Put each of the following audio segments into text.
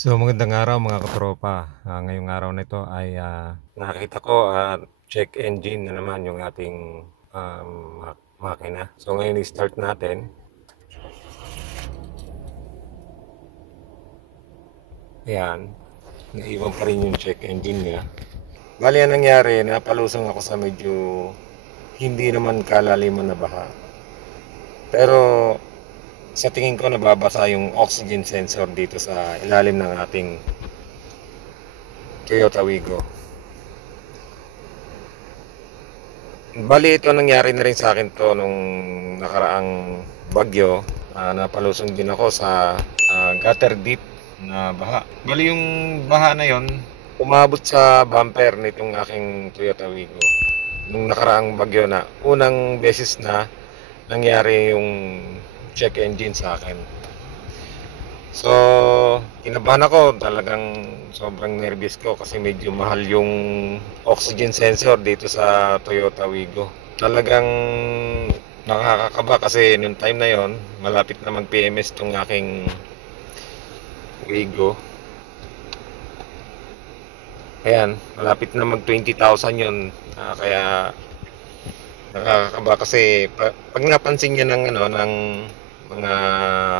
So, magandang araw mga katropa. Ngayong araw na ito ay nakita ko at check engine na naman yung ating makina. So, ngayon i-start natin. Ayan, naiwan pa rin yung check engine niya. Bali, ang nangyari, napalusong ako sa medyo hindi naman kalaliman na baha. Pero sa tingin ko nababasa yung oxygen sensor dito sa ilalim ng ating Toyota Wigo. Bali, ito nangyari na rin sa akin to nung nakaraang bagyo. Napalusong din ako sa gutter deep na baha. Bali, yung baha na yon umabot sa bumper nitong aking Toyota Wigo. Nung nakaraang bagyo na, unang beses na nangyari yung check engine sa akin. So, kinabahan ako, talagang sobrang nervous ko kasi medyo mahal yung oxygen sensor dito sa Toyota Wigo. Talagang nakakakaba kasi nung time na yon malapit na mag PMS tong aking Wigo. Ayan, malapit na mag 20,000 yun. Kaya nakakakaba kasi pag napansin niya ng mga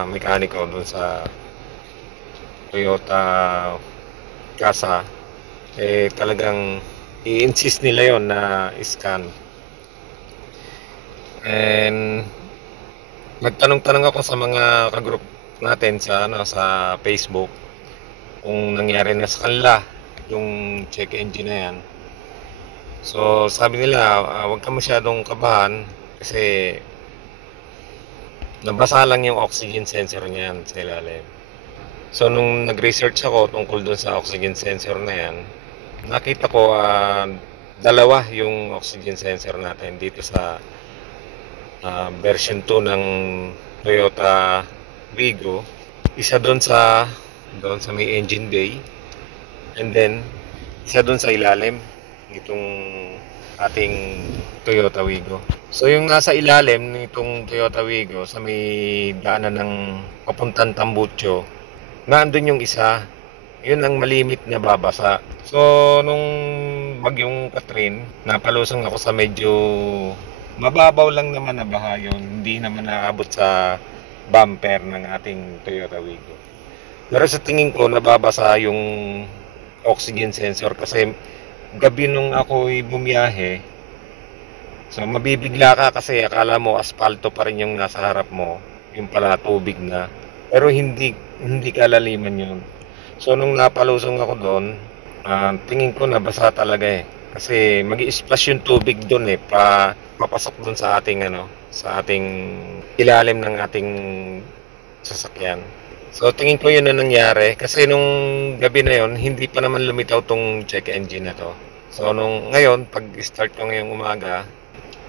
mekaniko doon sa Toyota Casa, talagang i-insist nila yon na scan. And nagtanong-tanong ako sa mga kagroup natin sa Facebook kung nangyari na sa kanila yung check engine na yan. So sabi nila, huwag ka masyadong kabahan kasi nabasa lang yung oxygen sensor niyan sa ilalim. So nung nag-research ako tungkol dun sa oxygen sensor na yan, nakita ko dalawa yung oxygen sensor natin dito sa version 2 ng Toyota Wigo. Isa doon sa may engine bay, and then isa doon sa ilalim nitong ating Toyota Wigo. So yung nasa ilalim nitong Toyota Wigo sa may daanan ng papuntang Tambucho, naandun yung isa, yun ang malimit na babasa. So nung bagyong Catherine, napalusong ako sa medyo mababaw lang naman na baha yun, hindi naman naabot sa bumper ng ating Toyota Wigo. Pero sa tingin ko nababasa yung oxygen sensor kasi gabi nung ako'y bumiyahe, so mabibigla ka kasi akala mo asfalto pa rin yung nasa harap mo, yung pala tubig na. Pero hindi kalaliman yun. So nung napalusong ako doon, tingin ko nabasa talaga eh. Kasi magi-splash yung tubig doon eh, papasok doon sa ating ilalim ng ating sasakyan. So tingin ko yun na nangyari kasi nung gabi na yon hindi pa naman lumitaw tong check engine na to. So nung ngayon, pag start ko ngayong umaga,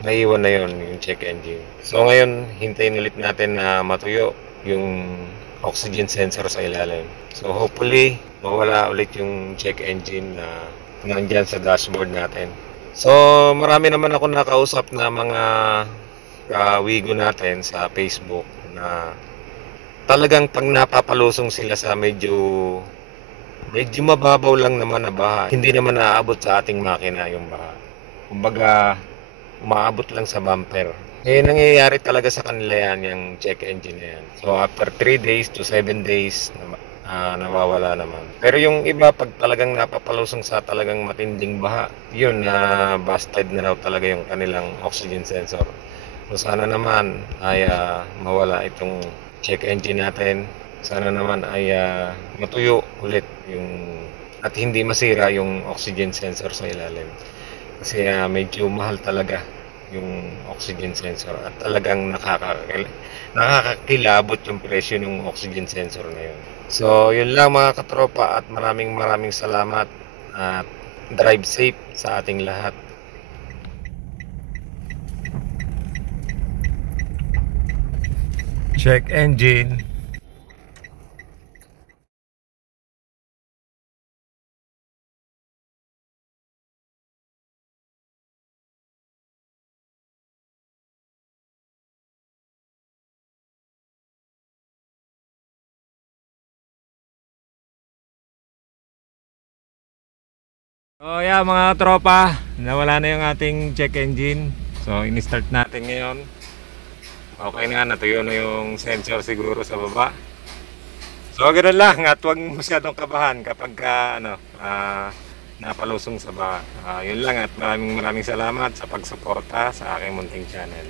naiwan na yon yung check engine. So ngayon, hintayin ulit natin na matuyo yung oxygen sensor sa ilalim. So hopefully, mawala ulit yung check engine na nandyan sa dashboard natin. So marami naman ako nakausap na mga Wigo natin sa Facebook na talagang pag napapalusong sila sa medyo mababaw lang naman na baha, hindi naman naaabot sa ating makina yung baha. Kumbaga, umaabot lang sa bumper. Nangyayari talaga sa kanila yan, yung check engine na yan. So after 3 days to 7 days, nawawala naman. Pero yung iba, pag talagang napapalusong sa talagang matinding baha, yun na busted na raw talaga yung kanilang oxygen sensor. So sana naman ay mawala itong check engine natin. Sana naman ay matuyo ulit yung at hindi masira yung oxygen sensor sa ilalim. Kasi medyo mahal talaga yung oxygen sensor at talagang nakakakilabot yung presyo ng oxygen sensor na yun. So yun lang mga katropa at maraming maraming salamat at drive safe sa ating lahat. Check engine. So yeah mga tropa, nawala na yung ating check engine. So in-start natin ngayon. Okay na, natuyo na yung sensor siguro sa baba. So ganoon lang at huwag masyadong kabahan kapag napalusong sa baba. Yun lang at maraming salamat sa pagsuporta sa aking munting channel.